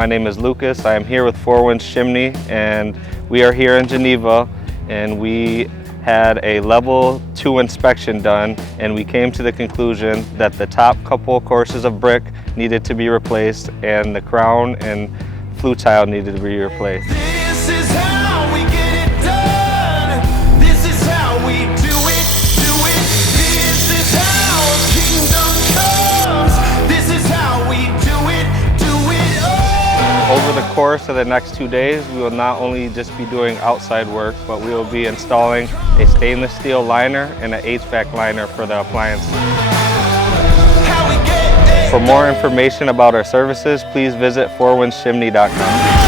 My name is Lucas. I am here with FourWinds Chimney, and we are here in Geneva, and we had a level 2 inspection done, and we came to the conclusion that the top couple courses of brick needed to be replaced and the crown and flue tile needed to be replaced. This is how we get it done. This is how we do it, do it. This is how kingdom comes. This is how we do it, oh. Over the course of the next 2 days, we will not only just be doing outside work, but we will be installing a stainless steel liner and an HVAC liner for the appliances. For more information about our services, please visit fourwindschimney.com.